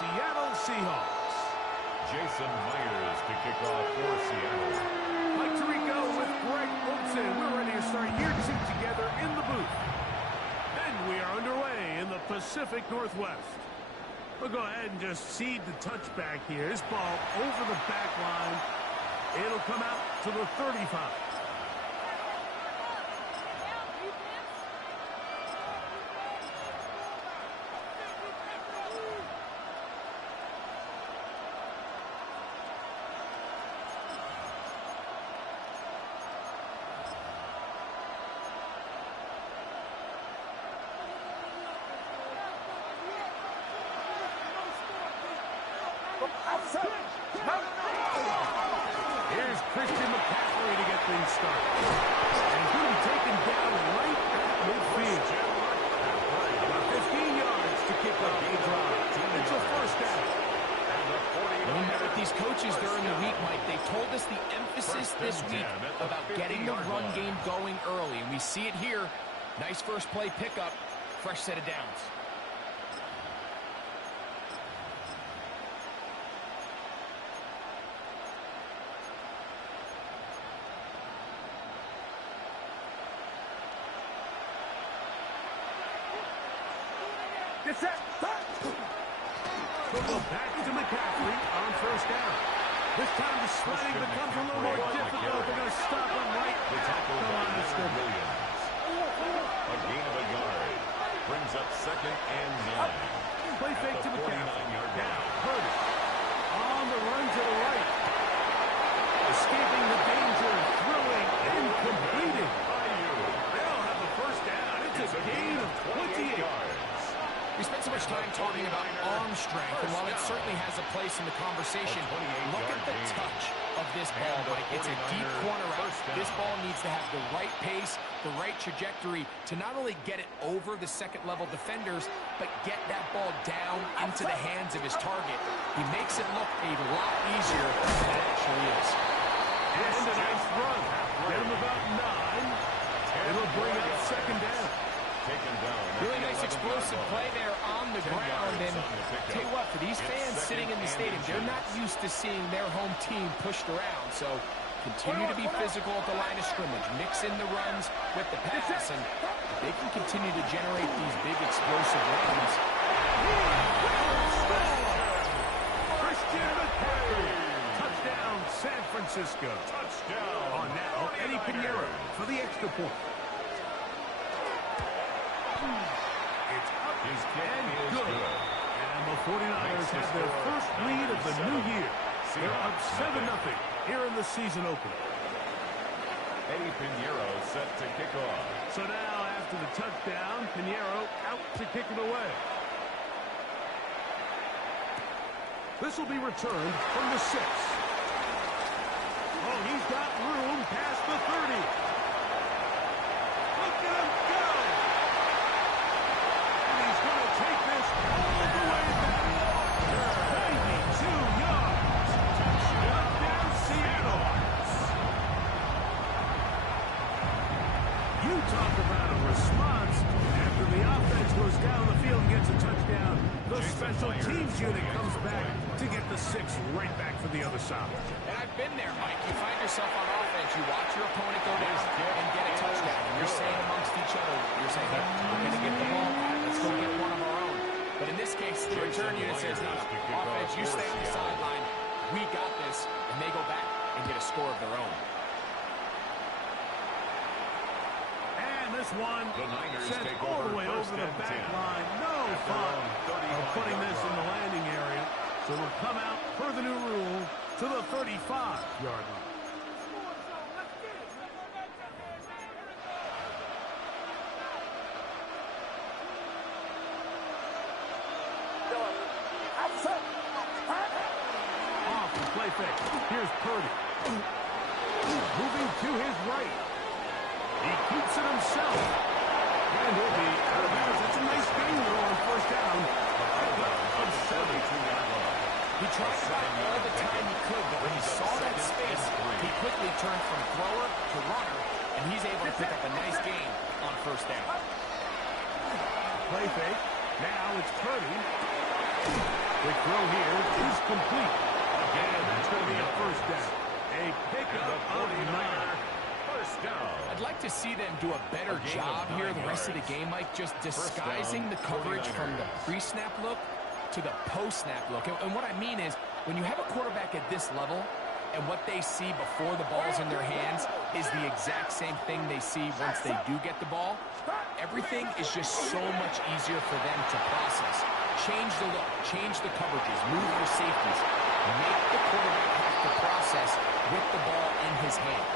Seattle Seahawks. Jason Myers to kick off for Seattle. Mike Tirico with Greg Olsen. We're ready to start year 2 together in the booth. And we are underway in the Pacific Northwest. We'll go ahead and just seed the touchback here. This ball over the back line. It'll come out to the 35. Here's Christian McCaffrey to get things started. And he's going to be taken down right at midfield. About 15 yards to kick off the drive. It's a first down. We met with these coaches during the week, Mike. They told us the emphasis this week about getting the run game going early. And we see it here. Nice first play pickup. Fresh set of downs. Back to McCaffrey on first down. This time the sledding becomes a little more difficult. They're going to stop him right at the line of scrimmage. A gain of a yard. Brings up 2nd and 9. Play fake to McCaffrey. 49-yard line. Now, Purdy on the run to the right. Escaping the danger, throwing, and completing. They'll have the first down. It's a gain of 28 yards. We spent so much time talking about arm strength, and while it certainly has a place in the conversation, look at the touch of this ball, Mike. It's a deep corner out. This ball needs to have the right pace, the right trajectory to not only get it over the second-level defenders, but get that ball down into the hands of his target. He makes it look a lot easier than it actually is. And a nice run. Get him about 9. It'll bring up 2nd down. Really nice explosive play there on the ground. And tell you what, for these fans sitting in the stadium, they're not used to seeing their home team pushed around. So continue to be physical at the line of scrimmage. Mix in the runs with the pass. And they can continue to generate these big explosive runs. Christian McCaffrey. Touchdown, San Francisco. Touchdown. On now, Eddie Pinheiro for the extra point. It's up and good. And the 49ers have their first lead of the new year. They're up 7-0 here in the season opener. Eddie Pinheiro set to kick off. So now after the touchdown, Pinheiro out to kick it away. This will be returned from the 6. Oh, he's got room past the 30. Look at him go! Take this all the way back. 92 yards. Touchdown, Seattle. You talk about a response. After the offense goes down the field and gets a touchdown, the special teams unit comes back to get the 6 right back for the other side. And I've been there, Mike. You find yourself on offense. You watch your opponent go down and get a touchdown. And you're saying amongst each other, you're saying, hey, we're going to get the ball back. Let's go get one of our own. But in this case, the return unit says, no, offense, you stay on the sideline. We got this. And they go back and get a score of their own. And this one sent all the way over the back line. No fun of putting this in the landing area. So it'll come out, per the new rule, to the 35-yard line. Off the play fake. Here's Purdy. Moving to his right. He keeps it himself. And he'll be out of bounds. It's a nice gain, though, on first down. Of 72-yard line. He tried that all the time he could, but when he saw that space, he quickly turned from thrower to runner, and he's able to pick up a nice gain on first down. Play fake. Now it's Purdy. The throw here is complete. And that's going to be a first down. A pickup of 9. First down. I'd like to see them do a better job here the rest of the game, Mike, just disguising the coverage from the pre-snap look to the post-snap look. And what I mean is, when you have a quarterback at this level, and what they see before the ball's in their hands is the exact same thing they see once they do get the ball, everything is just so much easier for them to process. Change the look, change the coverages, move your safeties, make the quarterback have to process with the ball in his hand.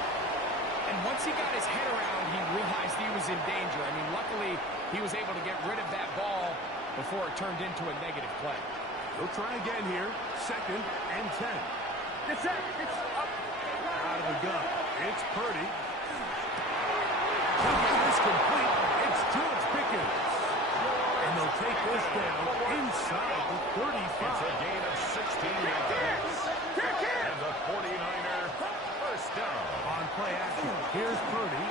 And once he got his head around, he realized he was in danger. I mean, luckily, he was able to get rid of that ball before it turned into a negative play. He'll try again here. 2nd and 10. It's up. Out of the gun. It's Purdy. It's complete. It's George Pickens. And they'll take this down inside the 35. It's a gain of 16 yards. And the 49er first down. On play action. Here's Purdy.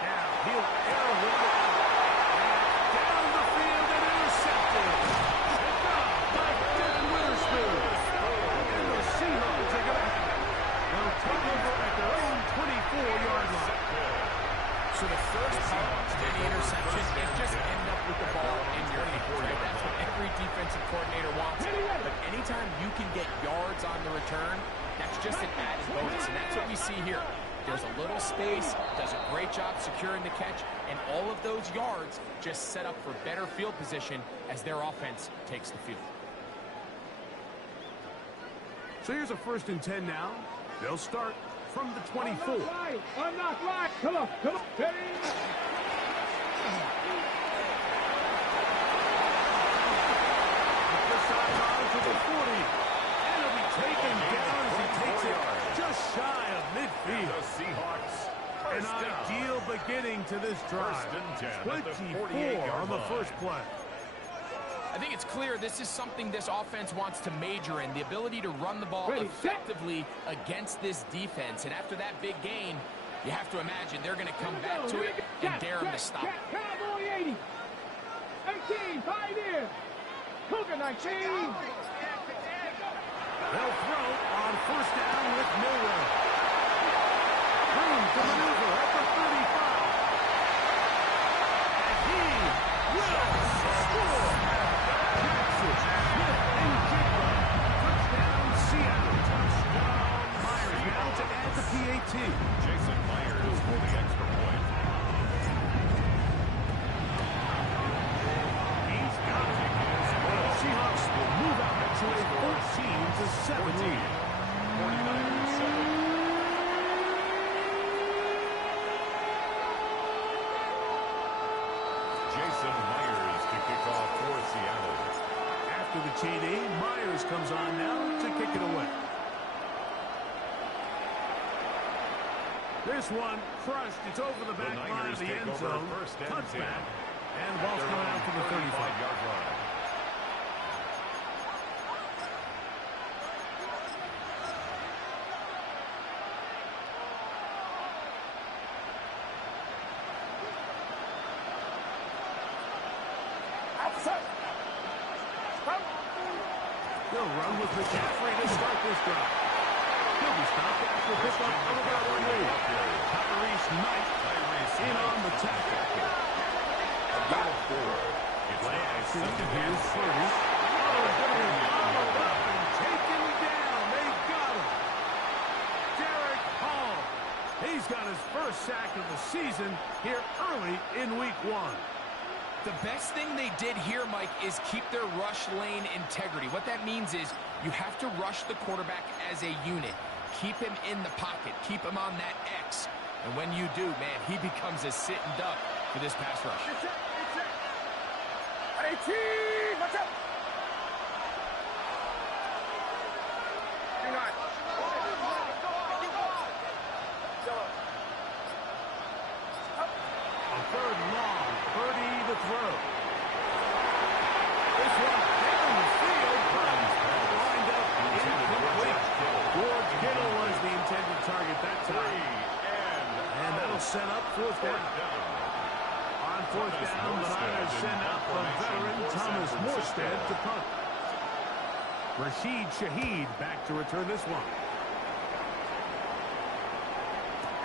Now he'll airwheel it out. Down the field and intercepted. Picked up by Devin Witherspoon. And the Seahawks are going to have it. They'll take over at their own 24-yard line. So the first part of any interception, it just end up with the ball in your hands, right? That's what every defensive coordinator wants. But anytime you can get yards on the return, that's just an added bonus. And that's what we see here. There's a little space, does a great job securing the catch, and all of those yards just set up for better field position as their offense takes the field. So here's a 1st and 10 now. They'll start from the 24. I'm not right. Come on. Ready? The sideline to the 40. And it'll be taken down as he takes it just shy of midfield. The Seahawks An first down. ideal beginning to this drive. 1st and 10 at the 24 48-yard on the line. first play. I think it's clear this is something this offense wants to major in, the ability to run the ball effectively against this defense. And after that big gain, you have to imagine they're going to come back to it and dare them to stop. Cowboy 80. 18, Pioneer. Cougar 19. They'll throw on 1st down with Milroe. Room to maneuver at the 35. And he will score. Jackson, Smith, and Jigba. Touchdown, Seattle. Myers now to add the PAT. Jason Myers for the extra point. He's got it. The Seahawks will move out to a 14-7 lead. 49-7. Jason Myers to kick off for Seattle. After the TD, Myers comes on now to kick it away. This one crushed. It's over the back line of the end zone. Touchback. And ball's coming out to the 35-yard line. They'll run with McCaffrey to start this drive. He'll be stopped after pickup of about 1 lead. Tyrese Knight in on the tackle. About 4. It's Play action. second and Here's Purdy. Oh, he's going to be followed up and taken down. They got him. Derek Hall. He's got his first sack of the season here early in week 1. The best thing they did here, Mike, is keep their rush lane integrity. What that means is you have to rush the quarterback as a unit. Keep him in the pocket. Keep him on that X. And when you do, man, he becomes a sitting duck for this pass rush. It's it. 18. Watch out. A 3rd and long. Purdy to throw. This one down the field. Lined up incomplete. George Kittle was the intended target that time. And that'll set up 4th down. On 4th down, the Niners send out the veteran Thomas Morstead to punt. Rashid Shaheed back to return this one.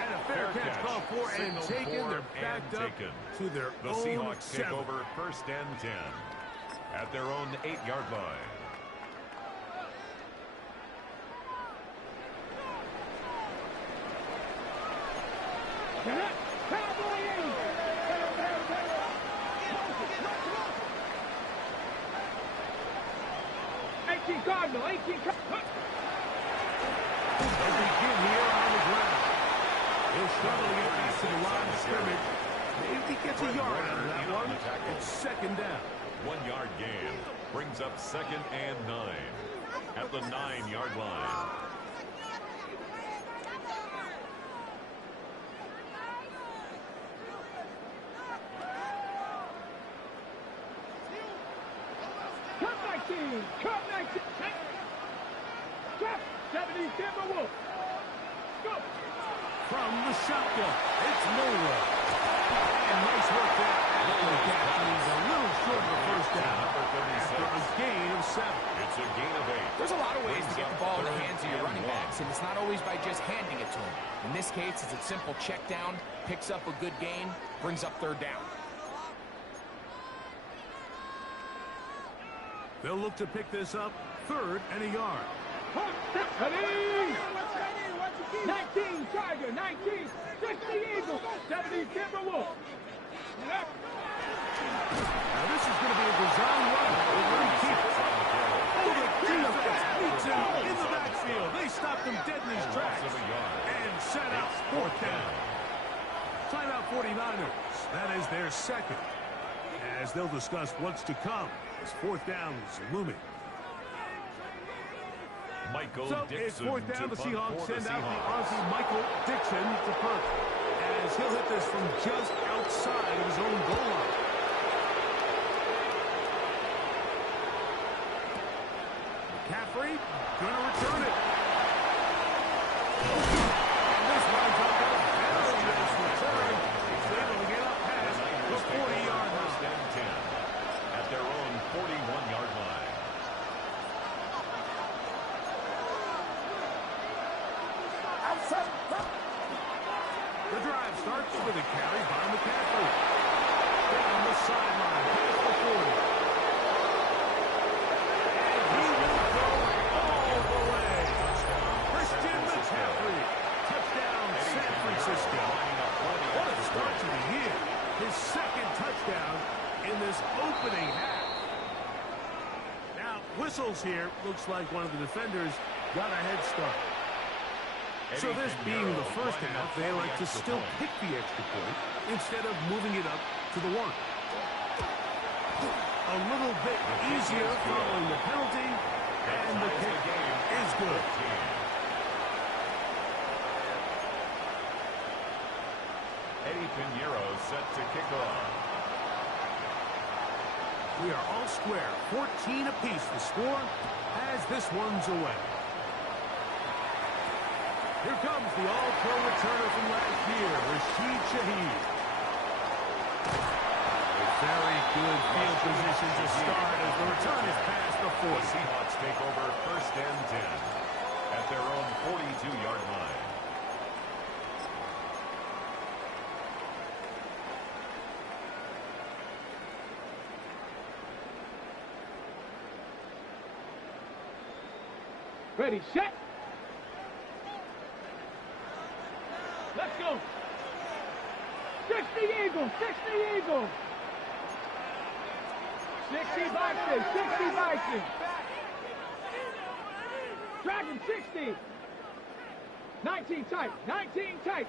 And a fair catch called for and taken. They're backed up to their The own Seahawks take 7. over 1st and 10 at their own 8-yard line. Cowboy 80. 18 Cardinal, 18 Cardinal. They begin here on the ground. He'll struggle to get back to the line of scrimmage. Maybe gets a yard out of that one. It's 2nd down. 1-yard gain brings up 2nd and 9 at the 9-yard line. Cut 19. Trap 70 Timberwolves. Go. From the shotgun, it's Milroe. And nice work there. He's a little short of the 1st down after a gain of 7. It's a gain of 8. There's a lot of ways to get the ball in the hands of your running backs, and it's not always by just handing it to them. In this case, it's a simple check down, picks up a good gain, brings up 3rd down. They'll look to pick this up 3rd and a yard. 19 Tiger, 19, 60 Eagles, 70 Timberwolves. Now this is going to be a design run. Oh, the defense beats him in the backfield. They stopped him dead in his tracks and set out 4th down. Timeout 49ers. That is their 2nd. As they'll discuss what's to come as 4th down is looming. Michael So Dixon it's 4th down. to The punt Seahawks for the send out the Seahawks. Aussie Michael Dixon to punt as he'll hit this from just outside of his own goal line. McCaffrey gonna return it. And this winds up a very nice return. He's able to get up past the 40-yard line. 1st and 10 at their own 41-yard line. The drive starts with a carry by McCaffrey. Down the sideline, past the 40. And he will go all the way. Christian McCaffrey. Touchdown, San Francisco. What a start to the year. His 2nd touchdown in this opening half. Now, whistles here. Looks like one of the defenders got a head start. So this being the 1st half, they like to still pick the extra point instead of moving it up to the 1. A little bit easier following the penalty, and the kick is good. Eddie Pinheiro set to kick off. We are all square, 14 apiece the score as this one's away. Here comes the all-pro returner from last year, Rashid Shaheed. A very good field position to start as the return is past the 40. The Seahawks take over 1st and 10 at their own 42-yard line. Ready, set. Let's go. 60 Eagles, 60 Eagles. 60 Vikings, 60 Vikings. Dragon 60. 19 tight, 19 tight.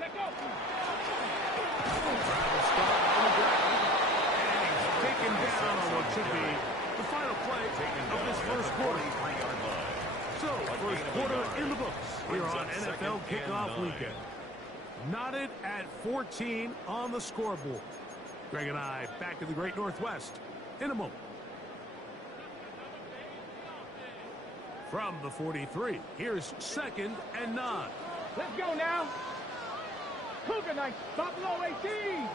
Let's go. Taken down on what should be the final play of this 1st quarter. So, 1st quarter in the books here on NFL Kickoff Weekend. Knotted at 14 on the scoreboard. Greg and I back in the Great Northwest in a moment. From the 43, here's 2nd and 9. Let's go now. Cougar Knights, Buffalo 18.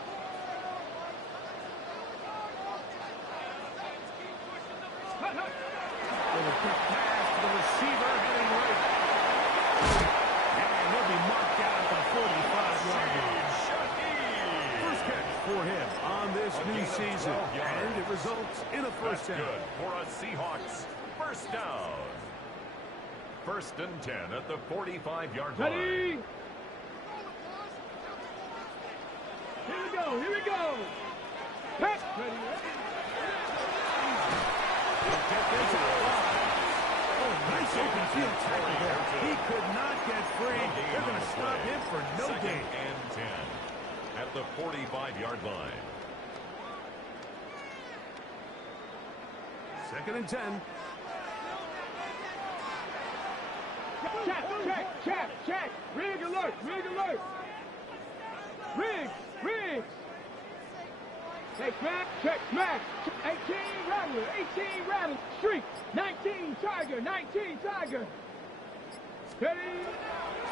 Well, the Quick pass to the receiver, heading right. And he'll be marked down at the 45-yard line. First catch for him on this new season. And it results in a first down. Good for a Seahawks first down. First and 10 at the 45-yard line. Ready? Here we go, here we go. Pass. Ready. Get this out. Oh, nice open field tackle there. He could not get free. They're going to stop him for no gain. Second and 10 at the 45-yard line. Second and 10. Check. Rig alert. Rig. Hey, smack. 18 Rattler. Streak. 19 Tiger. Ready?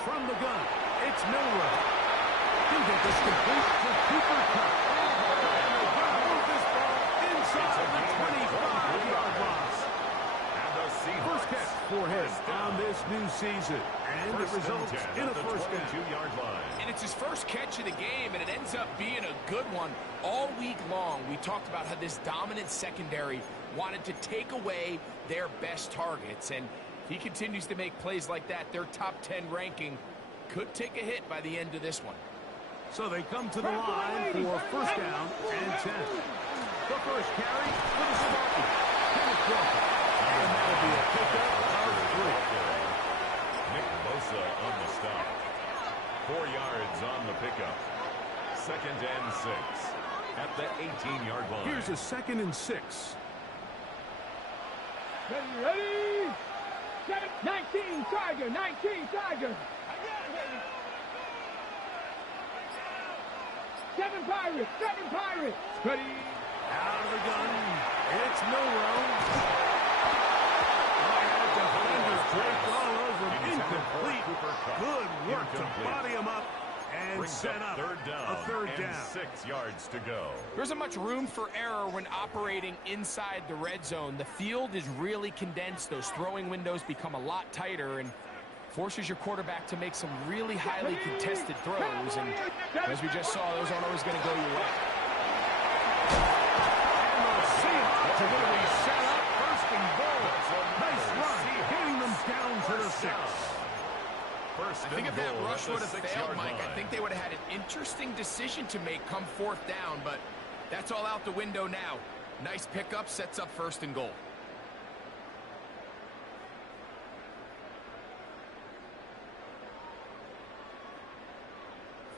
From the gun, it's Milroe. He'll get this complete to Cooper Kupp. And they're going to move this ball inside the 25-yard box. First catch for him on this new season. And it results in a first down. 22-yard line. And it's his first catch of the game, and it ends up being a good one. All week long, we talked about how this dominant secondary wanted to take away their best targets, and he continues to make plays like that. Their top 10 ranking could take a hit by the end of this one. So they come to the line for first down and 10. The first carry for the Spartans. Kenneth Walker. And that'll be a pickup of 3. Nick Bosa on the stop. 4 yards on the pickup. Second and 6 at the 18-yard line. Here's a second and 6. Ready? 19 Tiger. 7 Pirates. Ready? Out of the gun. It's Milroe. Defenders break all over him. Incomplete. Good work to body him up and set up a third down. 6 yards to go. There isn't much room for error when operating inside the red zone. The field is really condensed. Those throwing windows become a lot tighter and forces your quarterback to make some really highly contested throws. And as we just saw, those aren't always going to go your way. Seahawks are going to be set up first and goal. Nice run, getting them down to the 6. First I think if that rush would have failed, Mike, line. I think they would have had an interesting decision to make come fourth down, but that's all out the window now. Nice pickup, sets up first and goal.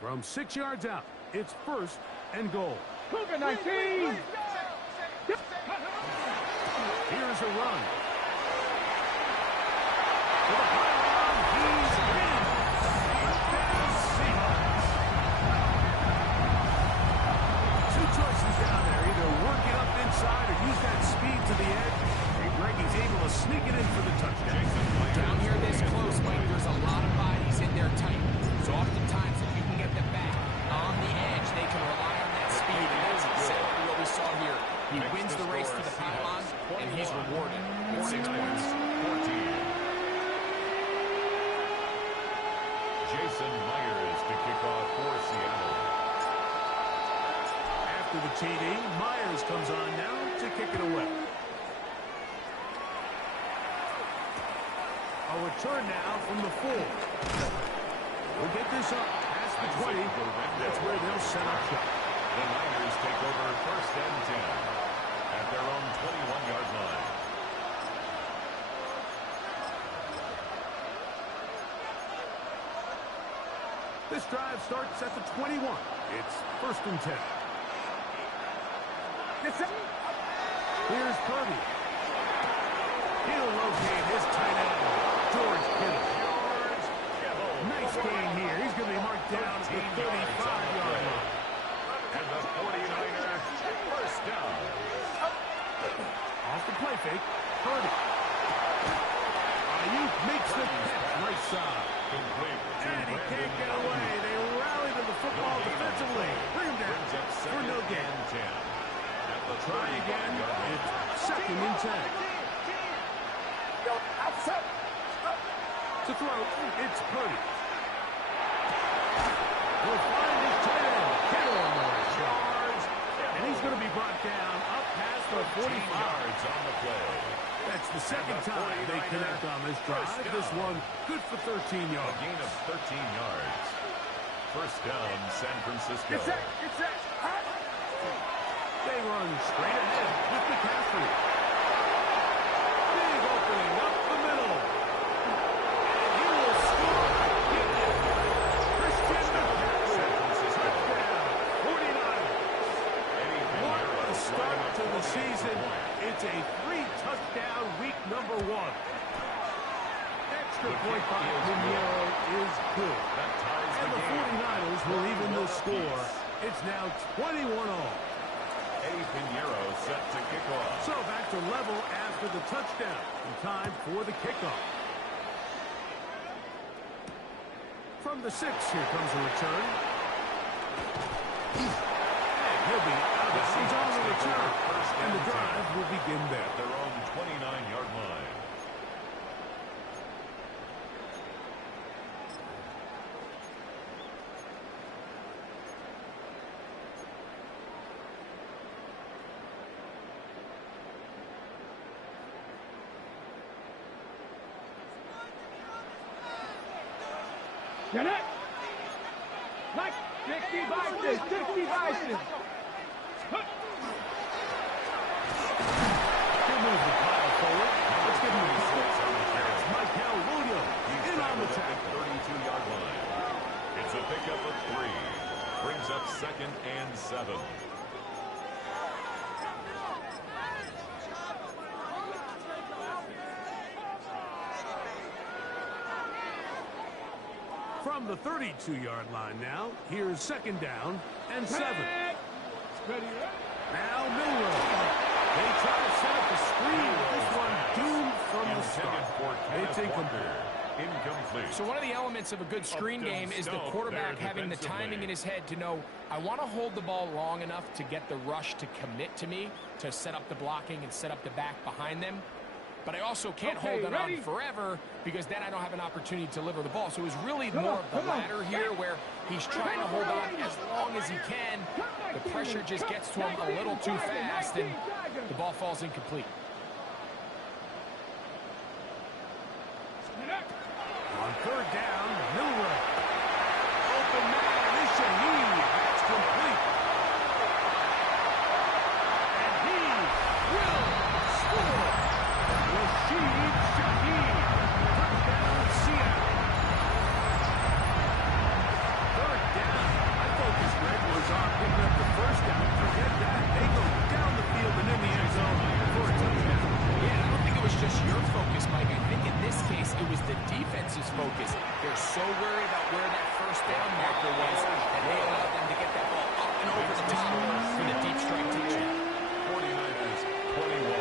From 6 yards out, it's first and goal. Cougar 19. Here's a run. To the pylon, he's in. Touchdown, Seahawks. 2 choices down there. Either work it up inside or use that speed to the edge. And Greggy's able to sneak it in for the touchdown. Down here this close, Mike, there's a lot of bodies in there tight. So oftentimes, if you can get them back on the edge, they can rely on that speed. And that's exactly what we saw here. He wins the race to the pylon, and he's rewarded with 6 points. 14. Jason Myers to kick off for Seattle. After the TD, Myers comes on now to kick it away. A return now from the 4. We'll get this up past the 20. That's where they'll set up shop. The Niners take over first and 10 at their own 21-yard line. This drive starts at the 21. It's first and 10. Here's Purdy. He'll locate his tight end, George Kittle. Nice gain here. He's going to be marked down at the 35-yard line. And the 49er first down. Off the play fake, Purdy. Ayuk makes the catch right side. Complete to And he Brandon can't get away. They rally to the football defensively. Bring him down for no gain. Try again. It's second and 10. To throw, it's Purdy. Will find his tight end. Kittle on the charge. And he's going to be brought down up past the 45 yards on the play. That's the second time they connect on this drive. This one good for 13 yards. A gain of 13 yards. First down, San Francisco. It's that. They run straight ahead with McCaffrey. Big opening up the middle. And he will score. Christian McCaffrey. San Francisco. Touchdown. 49ers. What a start to the season. It's a 3-touchdown week number 1. Extra point by Pinheiro is good. That ties And the 49ers will even the score. It's now 21-all. Eddie Pinheiro set to kick off. So back to level after the touchdown. And time for the kickoff. From the 6, here comes a return. And he'll be out of bounds on the return. And the drive will begin there. Their own 29-yard line. Get it? Like 60 vices. He'll move the pile forward. Let's give him a six. That's Michael Williams in on the tackle. 32-yard line. It's a pickup of 3. Brings up 2nd and 7. From the 32-yard line now, here's 2nd down and 7. Now Milroe. They try to set up a screen, but this one doomed from the start. It's incomplete. So one of the elements of a good screen game is the quarterback having the timing in his head to know, I want to hold the ball long enough to get the rush to commit to me, to set up the blocking and set up the back behind them. But I also can't hold it on forever because then I don't have an opportunity to deliver the ball. So it was really more of the latter here where he's trying to hold on as long as he can. The pressure just gets to him a little too fast and the ball falls incomplete. On 3rd down, Milroe. Open man is Shaheed. That's complete. And he will score. Rashid Shaheed. Touchdown, Seattle. 3rd down. I focused Greg was on picking up the 1st down. Forget that. They go down the field and in the end zone for a touchdown. Yeah, I don't think it was just your focus, Mike. I think in this case, it was the defense's focus. They're so worried about where that 1st down marker was, and they allowed them to get that ball up and over the top for the deep strike touchdown. 49ers 21.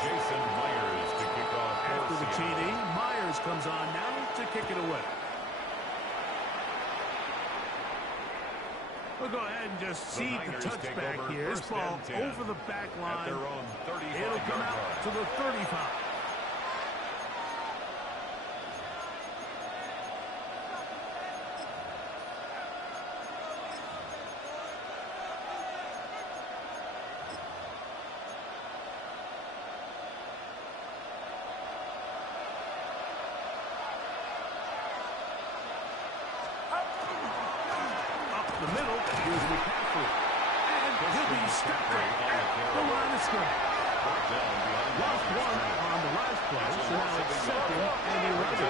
Jason Myers to kick off. After the TD, Myers comes on now to kick it away. We'll go ahead and just see the touchback here. This ball over the back line. It'll come out to the 35. The middle, here's McCaffrey. And he'll be stepped at the line of scrimmage. Lost 1 on the last play, so now it's 2nd and 11.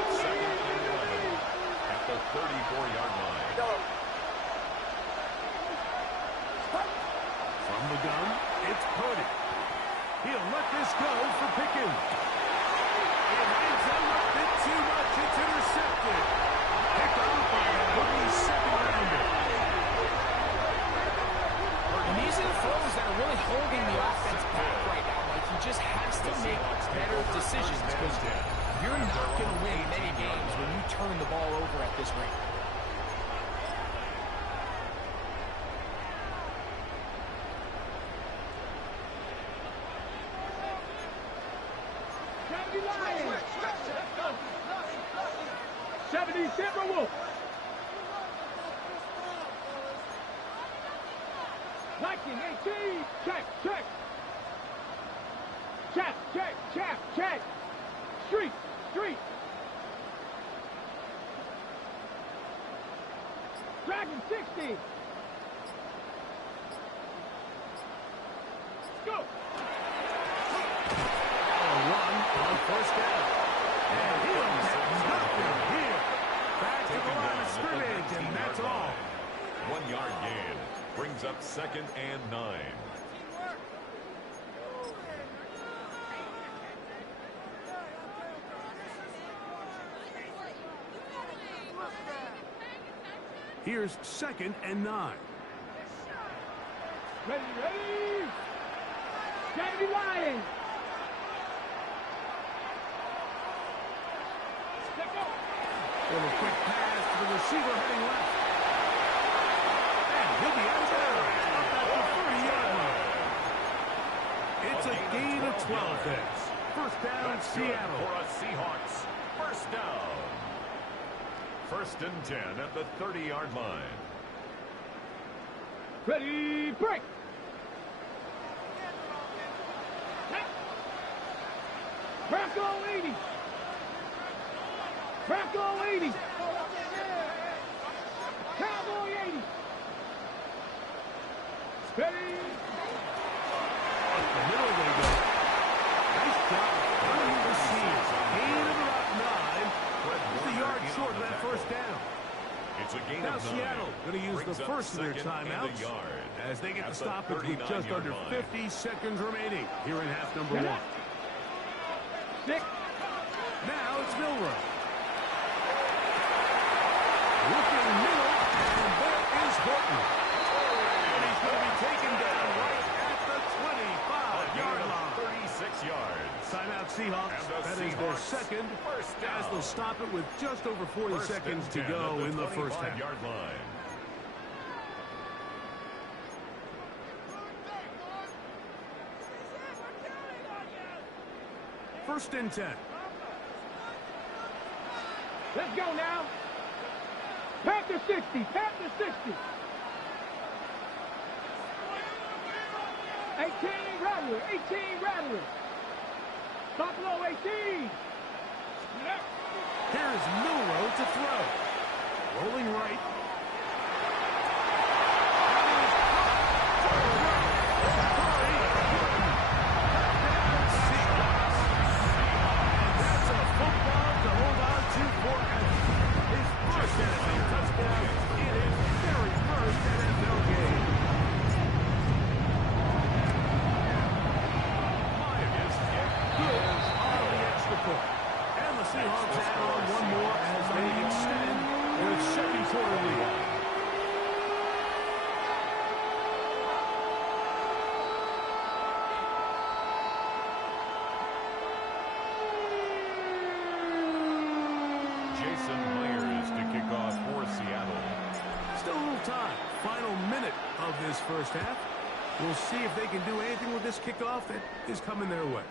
At the 34-yard line. From the gun, it's Purdy. He'll let this go for Pickens. It ends up a bit too much. It's intercepted. Picked off by a rookie 2nd-rounder. And these are the throws that are really holding the offense back right now. Like, he just has to make better decisions because you're not going to win many games when you turn the ball over at this rate. Saturday Lions. 70 Timberwolves. Viking 18. Check. Check. Street. Dragon 60. Go. Run on first down. And he'll get nothing here. Back to the line of scrimmage, and that's all. 1 yard gain. Brings up 2nd and 9. Here's 2nd and 9. Ready. Saturday Lions. Let's go. Little quick pass to the receiver heading left. And he'll be out of bounds up at the 30-yard line. It's a gain of 12 there. First down, That's Seattle. good for a Seahawks. First down. 1st and 10 at the 30-yard line. Ready, break. Bronco 80. Cowboy 80. Ready. Up the middle they go. Nice job. Running the receivers. Gain of about 9. Just a yard short of that first down. It's a gain Now of 9. Seattle going to use Brings the up first of their 2nd and a timeouts yard. as they get At the stoppage with just 39-yard under line. 50 seconds remaining here in half number 1. 6. Now it's Milroe. Looking middle, and there is Horton. And he's going to be taken down right at the 25-yard line. 36 yards. Timeout Seahawks. And the That is their Seahawks second, first down. as they'll stop it with just over 40 First seconds and to 10 go at in the first half. 25-yard line. First and 10. Let's go now. Panther 60. 18 Rattler. Buffalo 18. Here's Milroe to throw. Rolling right. That's a football to hold on to forever. His first NFL touchdown in his very first NFL game. Myers goes on the extra point. And the Seahawks add on one more as they extend their second quarter lead. Jason Myers to kick off for Seattle. Still a little time. Final minute of this first half. We'll see if they can do anything with this kickoff that is coming their way.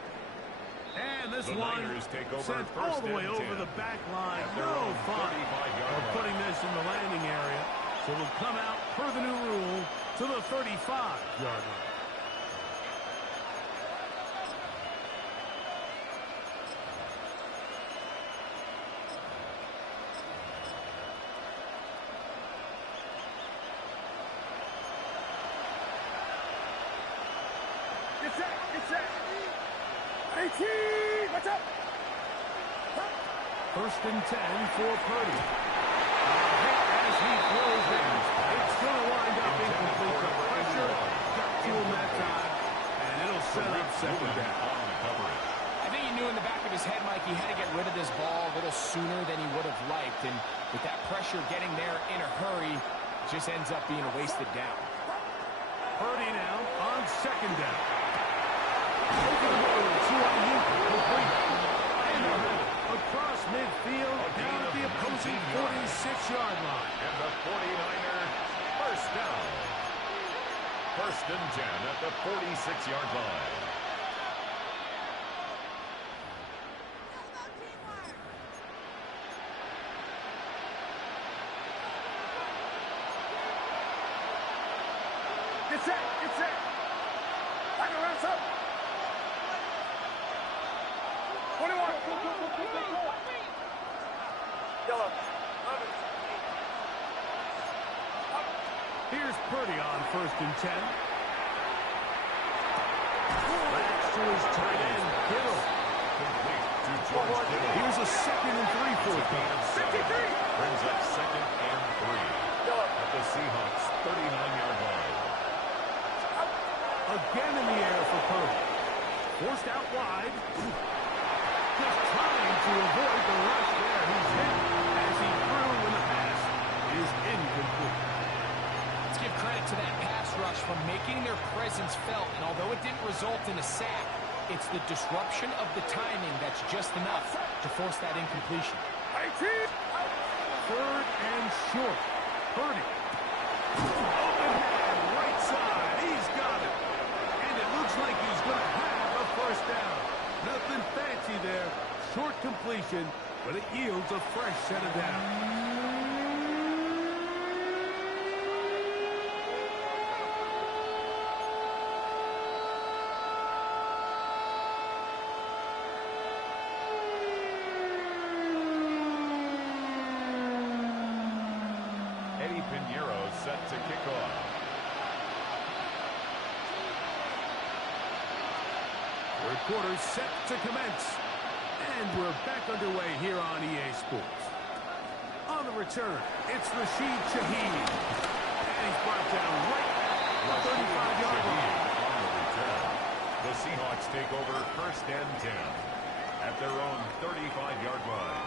And this The one Niners take over sent all first the way and over 10. the back line. At their No own fun 35-yard of line. putting this in the landing area. So it'll come out per the new rule to the 35-yard line. It's that. 18. What's up? First and 10 for Purdy. As he throws in, it's going to wind up incomplete. The pressure got to him that time, and it'll set up second down. On the coverage. I think he knew in the back of his head, Mike, he had to get rid of this ball a little sooner than he would have liked. And with that pressure getting there in a hurry, it just ends up being a wasted down. Purdy now on second down. Over the middle to Ayuk. Complete. Across midfield, down at the opposing 46-yard line. And the 49er first down. First and 10 at the 46-yard line. Get set. Get set. Like a wrestle. 21. Yellow. Here's Purdy on 1st and 10. Backs to his tight end, Kittle. Complete to George Kittle. Here's a 2nd and 3 for him. 53. Brings up 2nd and 3 at the Seahawks 39-yard line. Again in the air for Purdy. Forced out wide. Just trying to avoid the rush there. He's hit as he threw when the pass is incomplete. Let's give credit to that pass rush for making their presence felt, and although it didn't result in a sack, it's the disruption of the timing that's just enough to force that incompletion. 3rd and short. Purdy. Open hand, right side. He's got it. And it looks like he's going to have a 1st down. Nothing fancy there. Short completion, but it yields a fresh set of downs. Eddie Pinheiro set to kick off. Third quarter set to commence. And we're back underway here on EA Sports. On the return, it's Rashid Shaheed. And he's brought down right at the 35-yard line. On the return, the Seahawks take over 1st and 10 at their own 35-yard line.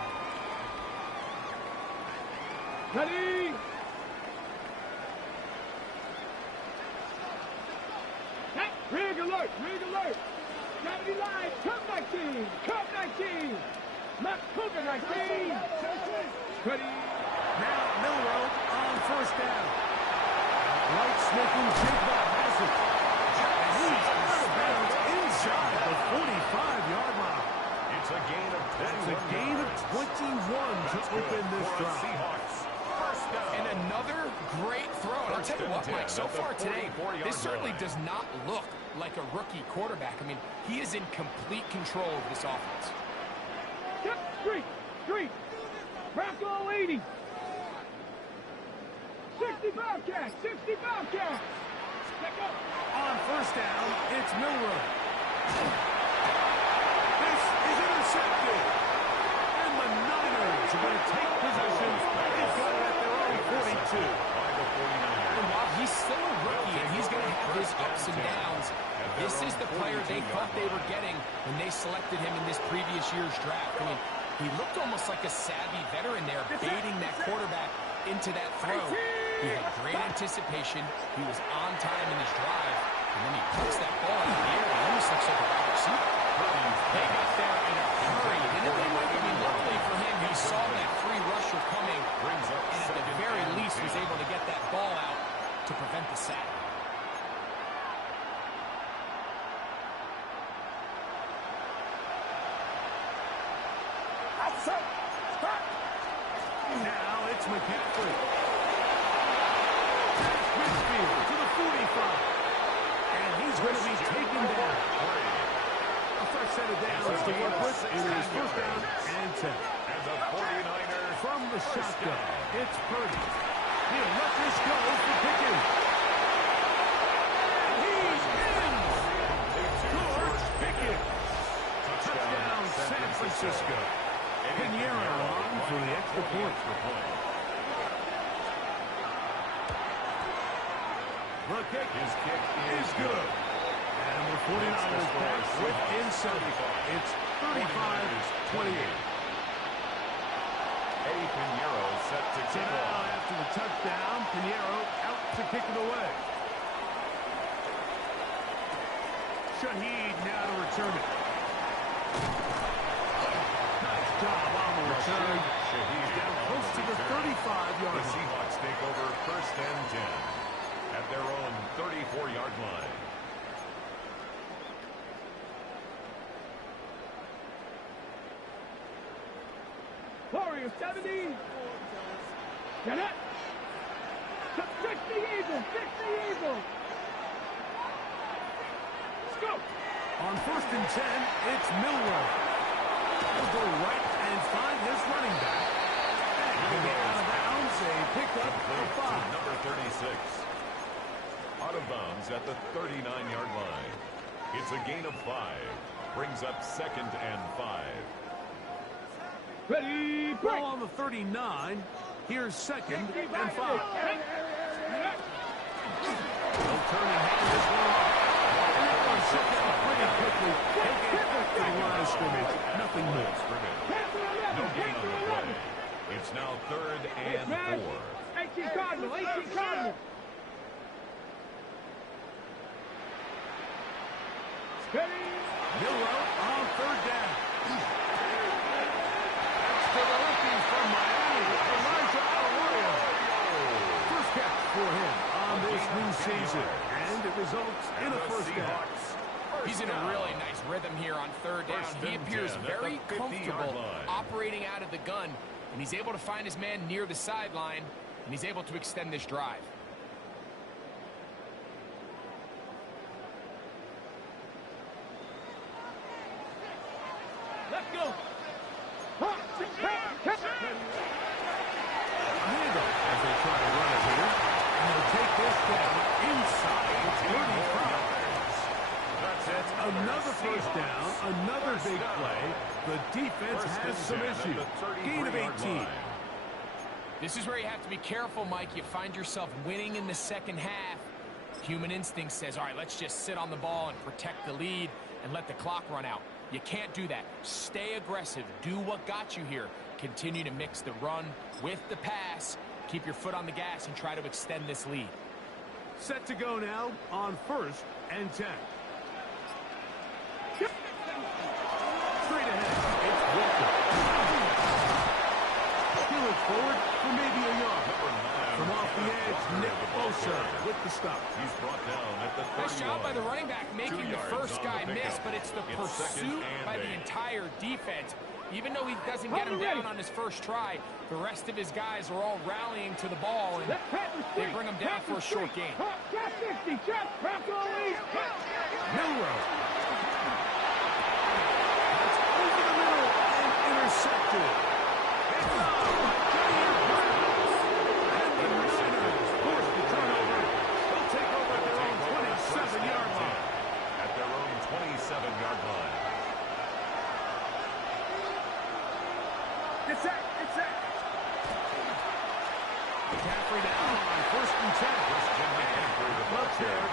Ready. Rig alert. Rig alert. Gravity line. Come 19. Come 19. Not Cougar 19. Ready. Now Milroe on 1st down. Right sniffing Jigba has it. And he's out of bounds inside the 45-yard line. It's a gain of 21. That's a gain of 21 to open this drive. Seahawks. 1st down. And another great throw. And I'll tell you what, Mike, so far today, this certainly does not look like a rookie quarterback. I mean, he is in complete control of this offense. Yep. Street. Bracco 80. 60 Bobcats. 60 Bobcats. Check up. On 1st down, it's Milroe. This is intercepted. And the Niners are going to take possession. They've got it at their own 42. And while he's still a rookie and he's going to have his ups and downs, this is the player they thought they were getting when they selected him in this previous year's draft. I mean, he looked almost like a savvy veteran there, baiting that quarterback into that throw. He had great anticipation. He was on time in his drive. And then he puts that ball in the air. It almost looks like a wide receiver. They got there in a hurry. Didn't they, Mike? I mean, luckily for him, he saw that free rusher coming. And at the very least was able to get that ball out to prevent the sack. Now it's McCaffrey. Midfield to the 45. And he's going to be taken down. A fresh set of downs to work with. It is 1st down and 10. And the 49ers from the shotgun, it's Purdy. He'll let this go for Pickens. He's in. George Pickens. Touchdown, San Francisco. Pinheiro on for the extra point. The kick is good. And the 49ers back within 7. It's 35-28. Eddie Pinheiro set to So kick now off. after the touchdown, Pinheiro out to kick it away. Shaheed now to return it. Nice job on the return. Shaheed Down close to the 35-yard The line. Seahawks take over 1st and 10 at their own 34-yard line. Warriors 70. Get it. 60 Eagles. 60 Eagles. go. On 1st and 10, it's Milroe. He'll go right and find his running back. And he'll get out of bounds, a pickup of 5. Number 36. Out of bounds at the 39-yard line. It's a gain of 5. Brings up 2nd and 5. Ready, break. Ball on the 39. Here's 2nd and 5. They'll turn and hand this one off. And that one took out pretty quickly. He'll get back to the line of scrimmage. Nothing more. No gain on the play. It's now 3rd and 4. 18 Cardinal, 18 Cardinal. Ready. Milroe on 3rd down. That's to the rookie from Miami, Elijah Arroyo. First catch for him on this new season, and it results in a first down. He's in a really nice rhythm here on 3rd down. He appears very comfortable operating out of the gun, and he's able to find his man near the sideline, and he's able to extend this drive. Let's go. A handoff as they try to run it here, and they'll take this down inside the 35. That's another first down, another big play. The defense has some issues. Gain of 18. This is where you have to be careful, Mike. You find yourself winning in the second half. Human instinct says, all right, let's just sit on the ball and protect the lead and let the clock run out. You can't do that. Stay aggressive. Do what got you here. Continue to mix the run with the pass. Keep your foot on the gas and try to extend this lead. Set to go now on 1st and 10. Straight ahead, it's Walker. He'll look forward for maybe a yard. From off the edge, Nick Bosa with the stop. He's brought down at the 31. Nice job by the running back making the first guy miss, but it's the pursuit by the entire defense. Even though he doesn't get him down on his first try, the rest of his guys are all rallying to the ball, and they bring him down for a short gain. Milroe. That's over the middle and intercepted. It's up. And the Niners force the turnover. They'll take over at their own 27-yard line. At their own 27-yard line. It's that. McCaffrey down on 1st and 10. Clutch there.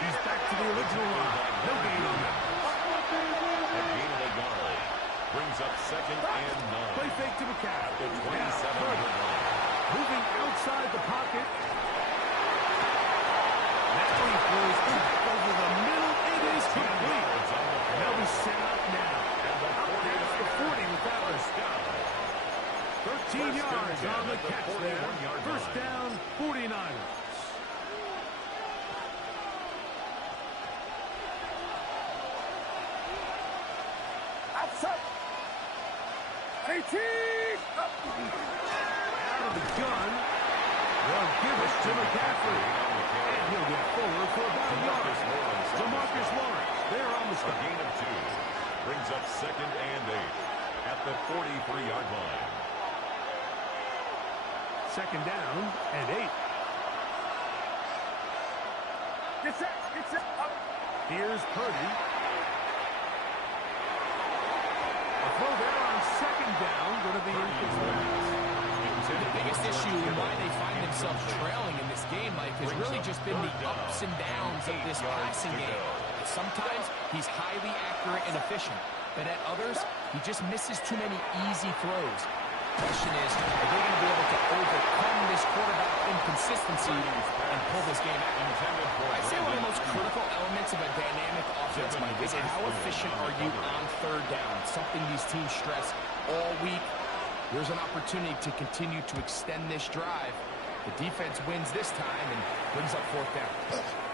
He's back to the original line. No gain on that. A gain of a yard. Brings up 2nd and 9. Play fake to McCaffrey. The 27-yard line. Moving outside the pocket. Now he throws back over the middle. It is complete. They'll be set up now. Out past the 40 with that one. 13 yards on the catch there. First down, 49ers. Outside. 18. Out of the gun. They'll give it to McCaffrey. And he'll get forward for about a yard. DeMarcus Lawrence. They're on the A stop. gain of 2. Brings up 2nd and 8. At the 43-yard line. 2nd down and 8. It's that. Here's Purdy. A throw there on 2nd down. Going to be incomplete. The biggest issue and why they find themselves trailing in this game, Mike, has really just been the ups and downs of this passing game. Sometimes he's highly accurate and efficient, but at others, he just misses too many easy throws. The question is, are they going to be able to overcome this quarterback inconsistency and pull this game out? I say one of the most critical elements of a dynamic offense, Mike, is how efficient are you on 3rd down? Something these teams stress all week. There's an opportunity to continue to extend this drive. The defense wins this time and brings up 4th down.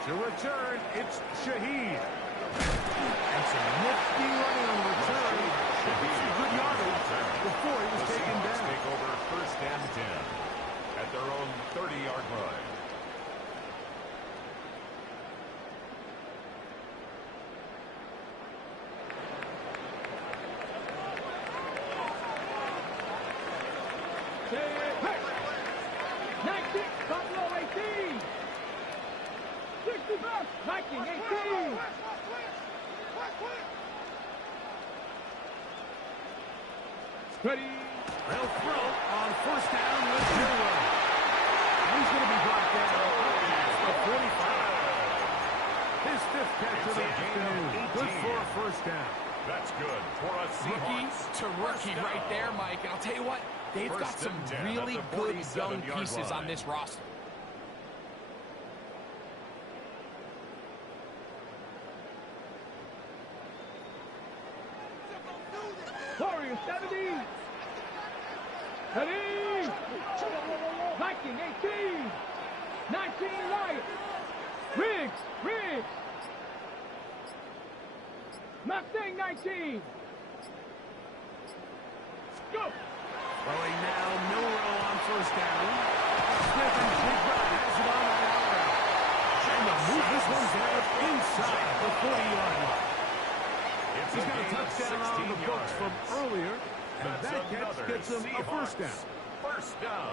To return, it's Shaheed. And some nifty running on return. Some good yardage before he was taken down. Take over 1st and 10 at their own 30-yard line. Viking 18. Ready. They'll throw on first down with Gilroy. He's going to be brought down past the 45. His fifth catch of the afternoon. Good for a first down. That's good for a Rookie Seahawks. to rookie right there, Mike. And I'll tell you what, they've got First some and 10 really at the good young 47-yard pieces on line. this roster. Warrior 70. Ready. Viking 18. 19 Lions. Riggs. Mustang 19. Go. Throwing now, Milrow on first down. Smith and Jigba has it on that out route. Trying to move this one down inside the 40-yard line. He's got a touchdown on the books from earlier, and that catch gets him a first down. First down.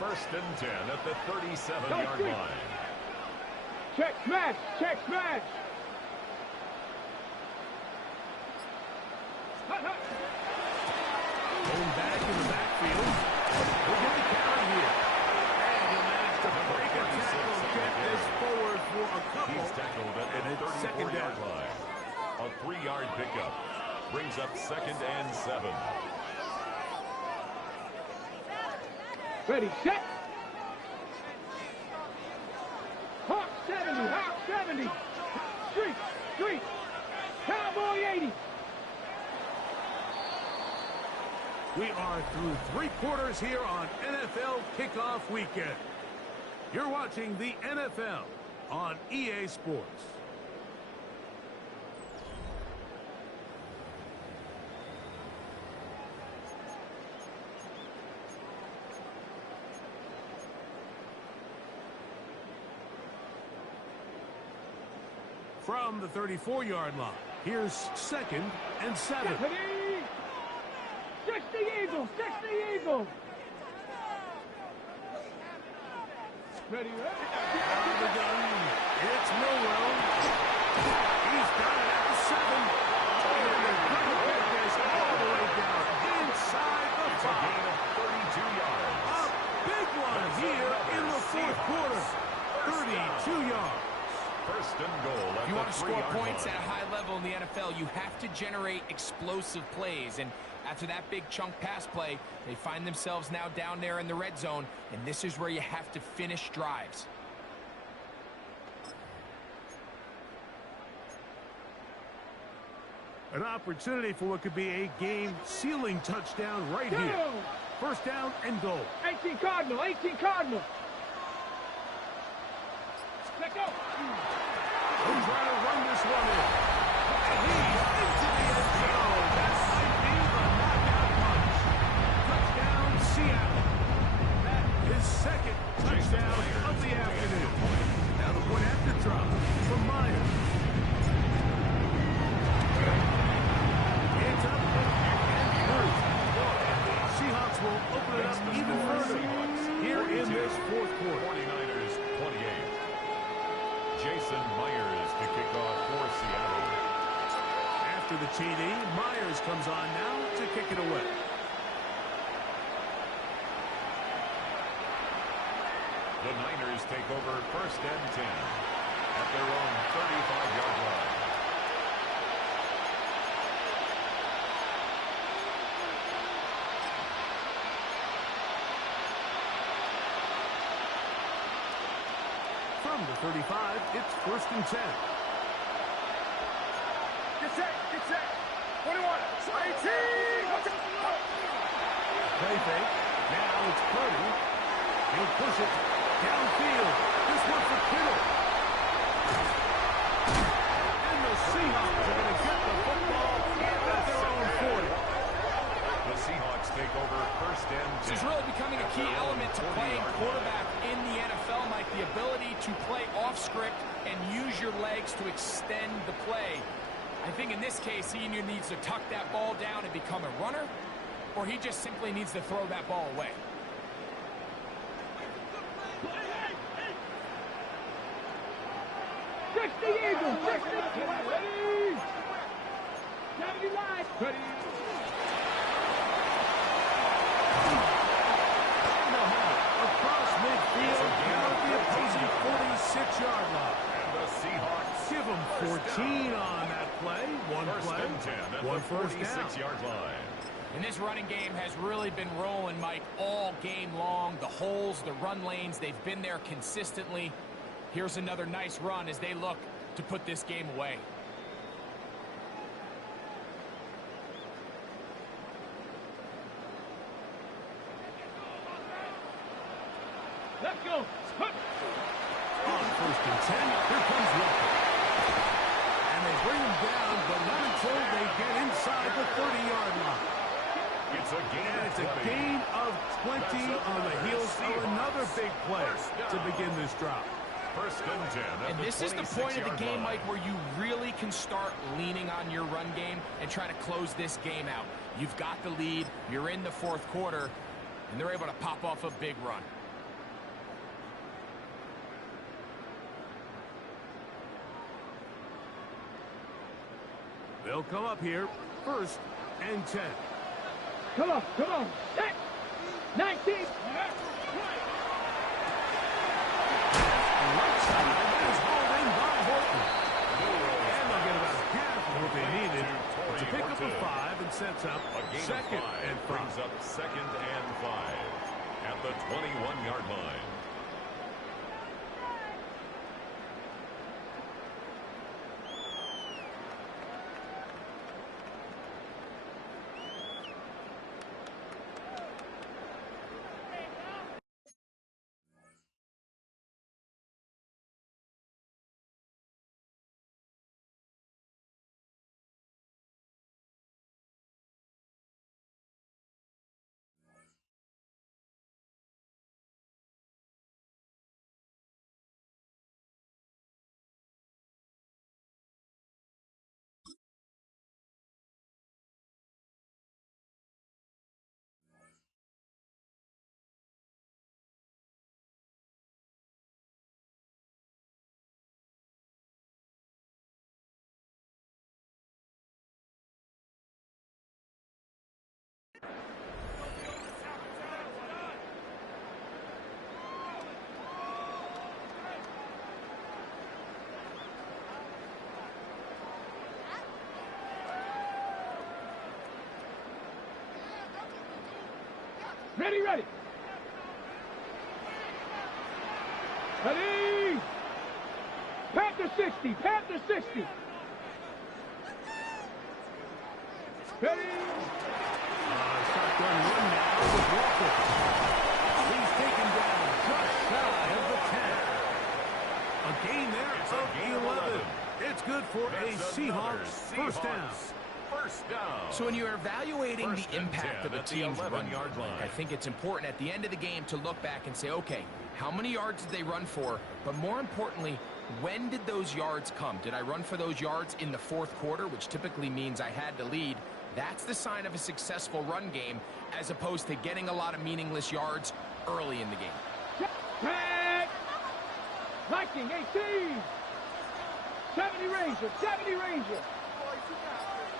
First and 10 at the 37-yard line. Check smash. Going back in the backfield. We'll get the carry here. And he'll manage to break a tackle and get this forward for a couple. He's tackled at And the it's second 34-yard down. line. A 3-yard pickup brings up second and 7. Ready, set. Hawk 70. Street. Cowboy 80. We are through 3 quarters here on NFL Kickoff Weekend. You're watching the NFL on EA Sports. From the 34-yard line, here's second and 7. Ready. 60 Eagles. Ready. Out of the gun, it's Milrow. He's got it at the 7. And they're going to get this all the way down inside the 5. It's a gain of 32 yards. A big one here in the fourth quarter. 32 yards. First and goal at If you want to the score 3-yard points line. at a high level in the NFL, you have to generate explosive plays. And after that big chunk pass play, they find themselves now down there in the red zone, and this is where you have to finish drives. An opportunity for what could be a game-sealing touchdown right here. Go. First down and goal. 18 Cardinal. Let go. He's trying to run this one in. And he's into the end zone. That might be the knockout punch. Touchdown, Seattle. That is second touchdown of the afternoon. Now the point after drop from Myers. It's up and through. Seahawks will open it up even further here in this fourth quarter. 49ers 28. Jason Myers to kick off for Seattle. After the TD, Myers comes on now to kick it away. The Niners take over first and 10 at their own 35-yard line. From the 35, it's first and 10. Get set. 21. 18. Play fake. Now it's Purdy. He'll push it downfield. This one for Kittle. And the Seahawks are going to get the football at their own 40. The Seahawks take over first and 10. This is really becoming a key element to playing quarterback in the NFL, Mike, the ability to play off script and use your legs to extend the play. I think in this case, he either needs to tuck that ball down and become a runner, or he just simply needs to throw that ball away. Eagles, 60. Ready. 70 line. Ready. Across midfield, down at the opposing 46-yard line. And the Seahawks Give them 14 on that play. One first play, and 10 at one the first down. 46-yard line. And this running game has really been rolling, Mike, all game long. The holes, the run lanes, they've been there consistently. Here's another nice run as they look to put this game away. Let's go. On first and 10, here comes Walker. And they bring him down, but not until they get inside the 30-yard line. It's a gain And of it's a 20. gain of 20 on the heels of another big play to begin this drive. First and 10 at And the this is the point of the 26-yard game, line. Mike, where you really can start leaning on your run game and try to close this game out. You've got the lead, you're in the fourth quarter, and they're able to pop off a big run. They'll come up here, first and 10. Come on, come on. Set. 19. Right side is hauled in by Horton. And they'll get about half of what they needed to pick up a 5 and sets up A gain second of 5 and brings 5. up second and 5 at the 21-yard line. Ready, ready. Ready. Panther 60, Panther 60. Ready. Shotgun run now with Walker. He's taken down just shy of the 10. A gain there It's a gain of 11. It's good for a That's another Seahawks first down. First down. So when you're evaluating First the and impact 10 of a at the team's run 11-yard game, line. I think it's important at the end of the game to look back and say, okay, how many yards did they run for? But more importantly, when did those yards come? Did I run for those yards in the fourth quarter, which typically means I had to lead? That's the sign of a successful run game, as opposed to getting a lot of meaningless yards early in the game. Tag. Viking 18. 70 Ranger, 70 Ranger.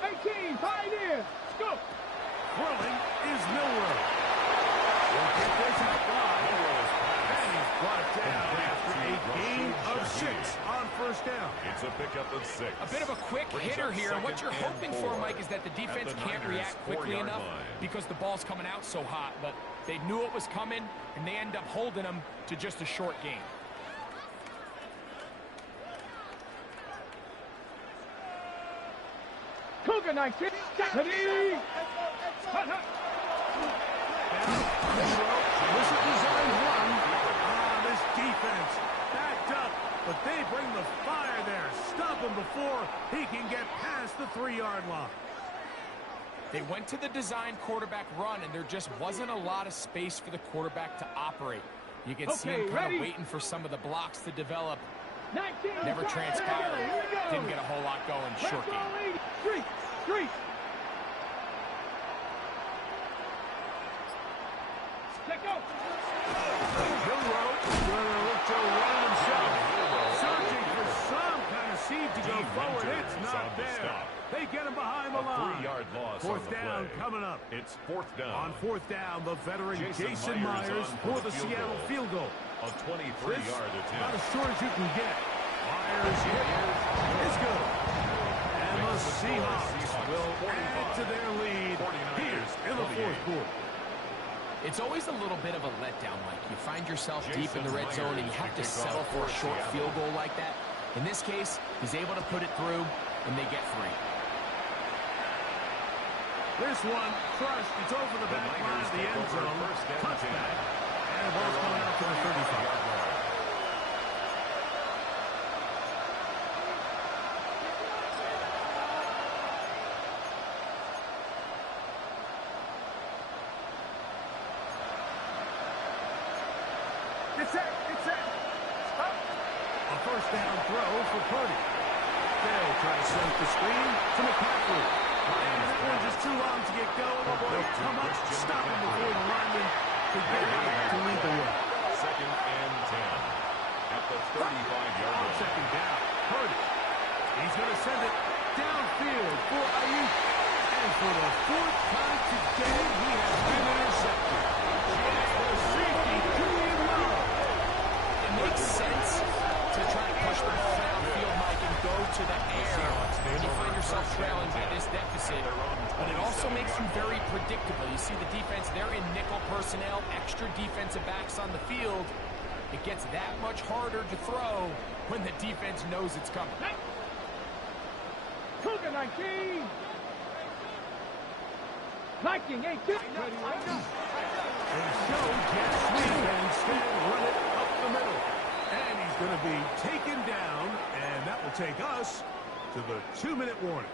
18, Pioneer. Go. Throwing is Milrow. Will get this out wide. And he's brought down after a gain of 6 on first down. It's a pickup of 6. A bit of a quick Brings hitter up here. What second you're and hoping for, 4 Mike, is that the defense at the can't Niners' react quickly 4-yard enough line. because the ball's coming out so hot. But they knew it was coming, and they end up holding them to just a short game. Cougar 19. Ready. Hut, hut. This is designed run. This defense backed up, but they bring the fire there. Stop him before he can get past the 3-yard line. They went to the design quarterback run, and there just wasn't a lot of space for the quarterback to operate. You can see him kind ready. of waiting for some of the blocks to develop. 19. Never transpired. Here we go. Didn't get a whole lot going. Short game. Street, street. Let go. Milrow is going to look to run himself. Searching for some kind behind the A line. 3-yard loss Fourth on the down play. coming up. It's fourth down. On fourth down, the veteran Jason Myers on for the Seattle field goal. A 23-yard attempt. About as short as you can get. Myers is good. And the Seahawks will add to their lead here in the fourth quarter. It's always a little bit of a letdown, Mike. You find yourself deep in the red zone and you have to settle for a short field goal like that. In this case, he's able to put it through, and they get 3. This one crushed. It's over the back line of the end zone. Touchback. And the ball's coming out to the 35. A first down throw for Purdy. They'll try to set the screen to McCaffrey. And that one just too long to get going. They'll come up, stop him before the lineman to get out to lead the way. Second and 10 at the 35-yard line. Second down. Purdy. He's going to send it downfield for Ayuk. And for the fourth time today, he has been intercepted. The safety doing well. It makes sense to try and push the ball downfield, Mike, and go to the air when you find yourself trailing by this deficit. But it also makes you very predictable. You see the defense, they're in nickel personnel, extra defensive backs on the field. It gets that much harder to throw when the defense knows it's coming. Cougar 19. Viking 18. And so can't sweep and instead run it up the middle. And he's going to be taken down, and that will take us to the 2-minute warning.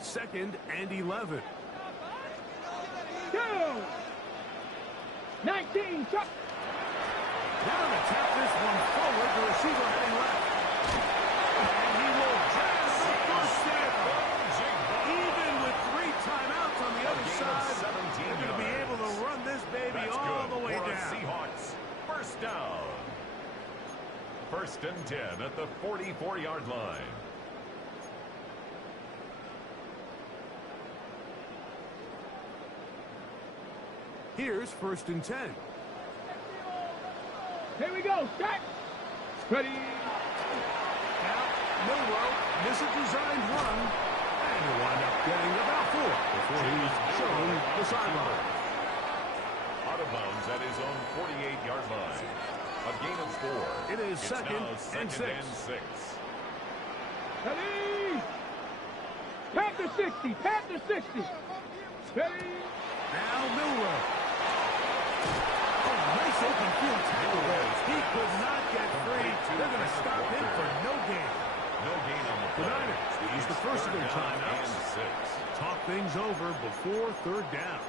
Second and 11. 2. 19. Chuck. Down to tap this one forward. The receiver heading left. And he will pass the first down. Even with 3 timeouts on the other side, they're going to be able to run this baby all the way down. Seahawks. First down. First and 10 at the 44-yard line. Here's first and 10. Here we go. Start. Ready. Now, Milroe, this is a designed run. And he'll wind up getting about 4 before he's shown the sideline. Out of bounds at his own 48-yard line. A gain of 4. It is second and 6. Ready. Panther 60. Panther 60. Ready. Now Milroe. Oh, nice open field tackle there. He could not get free. They're going to stop him for no gain. No gain on the play. The Niners use the first of their timeouts. And 6. Talk things over before third down.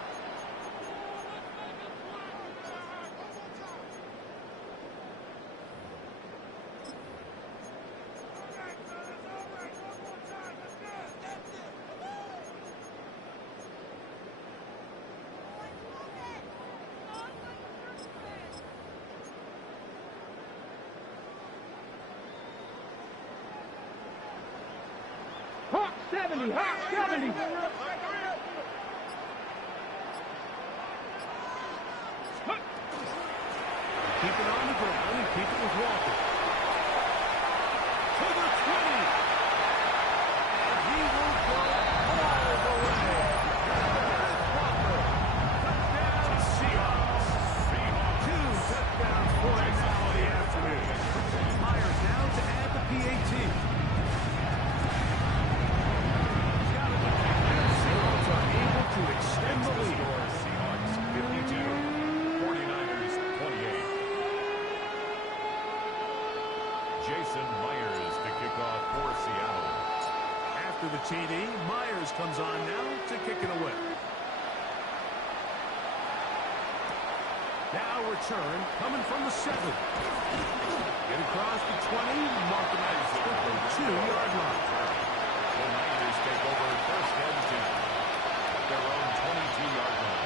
Hawk 70. Hawk 70. Keep it on the ground and keep it with Walker. To the 20. And he will go all the way. Walker. Touchdown Seahawks. 2 touchdowns for him now in the afternoon. Myers down to add the PAT. Seahawks are able to extend the lead. Seahawks 52. 49ers 28. Jason Myers to kick off for Seattle. After the TD, Myers comes on now to kick it away. Now return coming from the 7. Get across the 20, mark him at the 2-yard line. The Niners take over first and 10 at their own 22-yard line.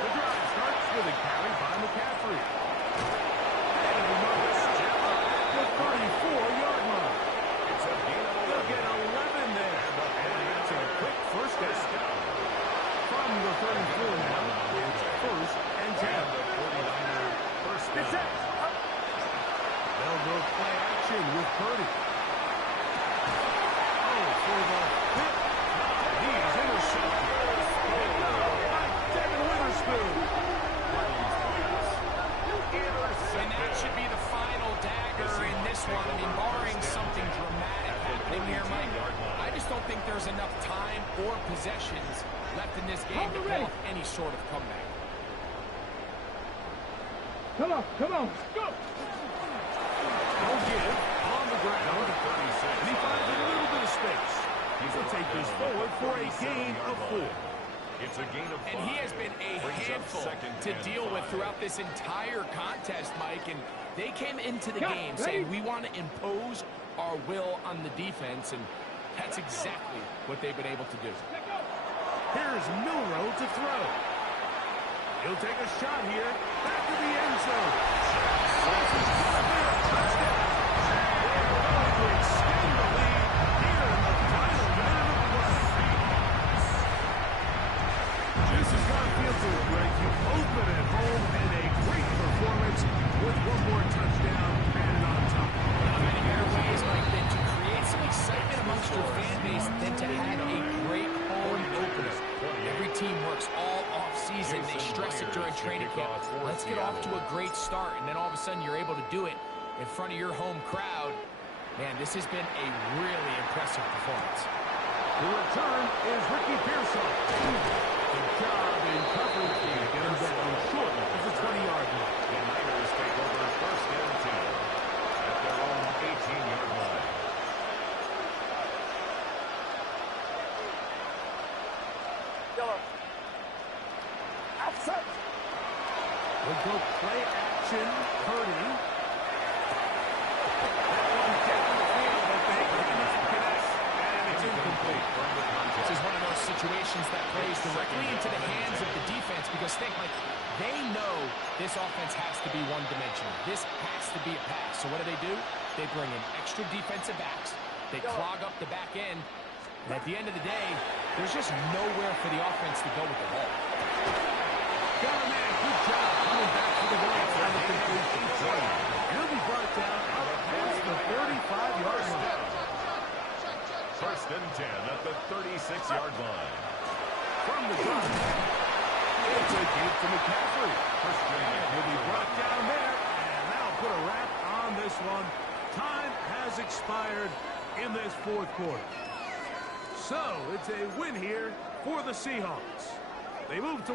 The drive starts with a carry by McCaffrey. And another step up the 34-yard line. It's a gain of They'll get 11 there. And it's a quick first down. From the 34 now, it's first and 10. And the 49er first down. They'll go play action with Purdy. Oh, for the fifth time, he is intercepted. By Devin Witherspoon. And that should be the final dagger in this one. I mean, barring something dramatic happening here, Mike, I just don't think there's enough time or possessions left in this game to pull off any sort of comeback. Come on, come on, go! No give on the ground. 36. And he finds a little bit of space. He'll take this forward for a gain of 4. It's a gain of 5. And he has been a handful to deal with throughout this entire contest, Mike. And they came into the game saying, we want to impose our will on the defense. And that's exactly what they've been able to do. Here's Milroe to throw. He'll take a shot here. Back to the end zone. Touchdown. They're going to extend the lead here in the final minute of play. This has got to feel good, Greg. You open at home and a great performance with one more touchdown and on top. Not many better ways, Mike, than to create some excitement amongst your fan base than to have a great home opener. Every team works all off-season. They stress it during training camp. Let's get off to a great start, and then all of a sudden you're able to do it in front of your home crowd. Man, this has been a really impressive performance. The return is Ricky Pearsall. Good job in coverage. They get him down short of the 20-yard line. The Niners take over first and 10 at their own 18-yard line. We'll go play action. Purdy. That one down the field, but they cannot connect. And it's incomplete. This is one of those situations that plays directly into the hands of the defense because think, like, they know this offense has to be one-dimensional. This has to be a pass. So what do? They bring in extra defensive backs. They clog up the back end. And at the end of the day, there's just nowhere for the offense to go with the ball. Got a man. Good job coming back to the goal for the completion. He'll be brought down up past the 35-yard line. First and 10 at the 36-yard line. From the gun, it's a give to McCaffrey. First down. He'll be brought down there, and that'll put a wrap on this one. Time has expired in this fourth quarter. So, it's a win here for the Seahawks. They move to